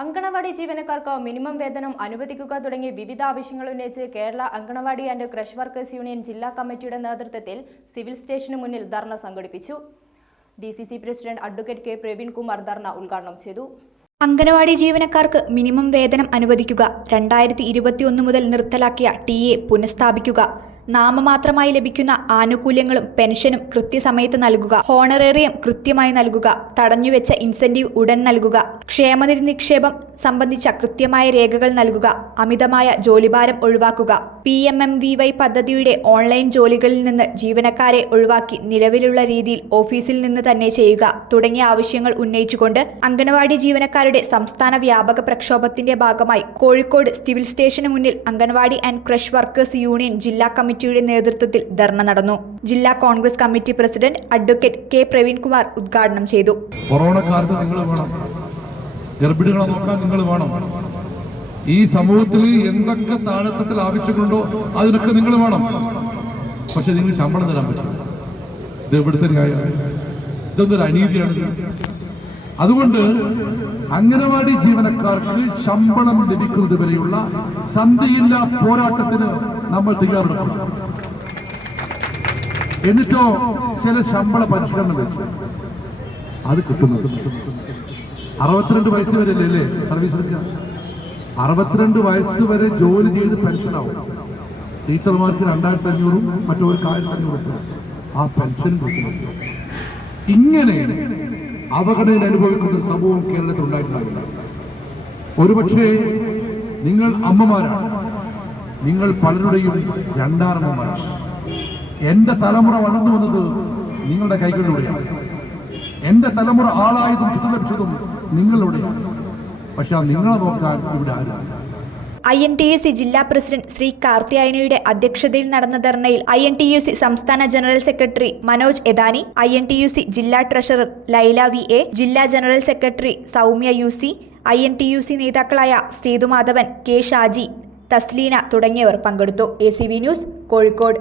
അങ്കണവാടി ജീവനക്കാർക്ക് മിനിമം വേതനം അനുവദിക്കുക തുടങ്ങി വിവിധ ആവശ്യങ്ങൾ ഉന്നയിച്ച് Kerala anganwadi and creche workers union ജില്ലാ കമ്മിറ്റിയുടെ നേതൃത്വത്തിൽ സിവിൽ സ്റ്റേഷന് മുന്നിൽ ധർണ സംഘടിപ്പിച്ചു. DCC president advocate K Praveenkumar ധർണ ഉദ്ഘാടനം ചെയ്തു. അങ്കണവാടി ജീവനക്കാർക്ക് മിനിമം വേതനം അനുവദിക്കുക, 2021 മുതൽ നിർത്തലാക്കിയ TA പുനഃസ്ഥാപിക്കുക, നാമമാത്രമായി ലഭിക്കുന്ന ആനുകൂല്യങ്ങളും പെൻഷനും കൃത്യസമയത്ത് നൽകുക, ഹോണറേറിയം കൃത്യമായി നൽകുക, തടഞ്ഞുവെച്ച ഇൻസെന്റീവ് ഉടൻ നൽകുക, ക്ഷേമനിധി നിക്ഷേപം സംബന്ധിച്ച കൃത്യമായ രേഖകൾ നൽകുക, അമിതമായ ജോലിഭാരം ഒഴിവാക്കുക, PMMVY പദ്ധതിയുടെ ഓൺലൈൻ ജോലികളിൽ നിന്ന് ജീവനക്കാരെ ഒഴിവാക്കി നിലവിലുള്ള രീതിയിൽ ഓഫീസിൽ നിന്ന് തന്നെ ചെയ്യുക തുടങ്ങിയ ആവശ്യങ്ങൾ ഉന്നയിച്ചുകൊണ്ട് അങ്കണവാടി ജീവനക്കാരുടെ സംസ്ഥാന വ്യാപക പ്രക്ഷോഭത്തിന്റെ ഭാഗമായി കോഴിക്കോട് സിവിൽ സ്റ്റേഷന് മുന്നിൽ anganwadi and creche workers union ജില്ലാ കമ്മിറ്റിയുടെ നേതൃത്വത്തിൽ ധർണ നടന്നു. ജില്ലാ Congress committee president advocate K Praveenkumar ഉദ്ഘാടനം ചെയ്തു. കൊറോണ കാലത്ത് നിങ്ങൾ വേണം, ഗർഭിണികളെ നോക്കാൻ നിങ്ങൾ വേണം, ഈ സമൂഹത്തിൽ എന്തൊക്കെ താഴെത്തട്ടിൽ ആവശ്യങ്ങളുണ്ടോ അതിനൊക്കെ നിങ്ങൾ വേണം. പക്ഷെ നിങ്ങൾ ശമ്പളം തരാൻ പറ്റില്ല. ഇത് എവിടുത്തെ ന്യായമാണ്? ഇതൊന്നൊരു അനീതിയാണ്. അതുകൊണ്ട് അംഗനവാടി ജീവനക്കാർക്ക് ശമ്പളം ലഭിക്കുന്നത് വരെയുള്ള സന്ധിയില്ലാ പോരാട്ടത്തിന് നമ്മൾ തയ്യാറെടുക്കണം. എന്നിട്ടോ ചില ശമ്പള പരിഷ്കരണം വെച്ചു, അത് കിട്ടുന്നു. 62 വയസ്സ് വരെ അല്ലേ സർവീസ് എടുക്കുക? 62 വയസ്സ് വരെ ജോലി ചെയ്ത് പെൻഷനാവും. ടീച്ചർമാർക്ക് 2500 മറ്റവർക്ക് 1500 ആ പെൻഷൻ കിട്ടുന്നു. ഇങ്ങനെ അവഗണന അനുഭവിക്കുന്ന ഒരു സമൂഹം കേരളത്തിൽ ഉണ്ടായിട്ടുണ്ടാവില്ല. ഒരുപക്ഷെ നിങ്ങൾ അമ്മമാരാണ്, നിങ്ങൾ പലരുടെയും രണ്ടാമമ്മമാരാണ്. എന്റെ തലമുറ വളർന്നു വന്നത് നിങ്ങളുടെ കൈകളിലൂടെയാണ്. എന്റെ തലമുറ ആളായതും ചുറ്റും ലഭിച്ചതും നിങ്ങളിലൂടെയാണ്. പക്ഷെ ആ നിങ്ങളെ നോക്കാൻ ഇവിടെ ആരും. INTUC ജില്ലാ പ്രസിഡന്റ് ശ്രീ കാർത്തിയായനയുടെ അധ്യക്ഷതയിൽ നടന്ന ധർണയിൽ INTUC സംസ്ഥാന ജനറൽ സെക്രട്ടറി മനോജ് എദാനി, INTUC ജില്ലാ ട്രഷറർ ലൈല VA, ജില്ലാ general secretary Soumya UC, INTUC നേതാക്കളായ സേതുമാധവൻ, K ഷാജി, തസ്ലീന തുടങ്ങിയവർ പങ്കെടുത്തു. ACV news, Kozhikode.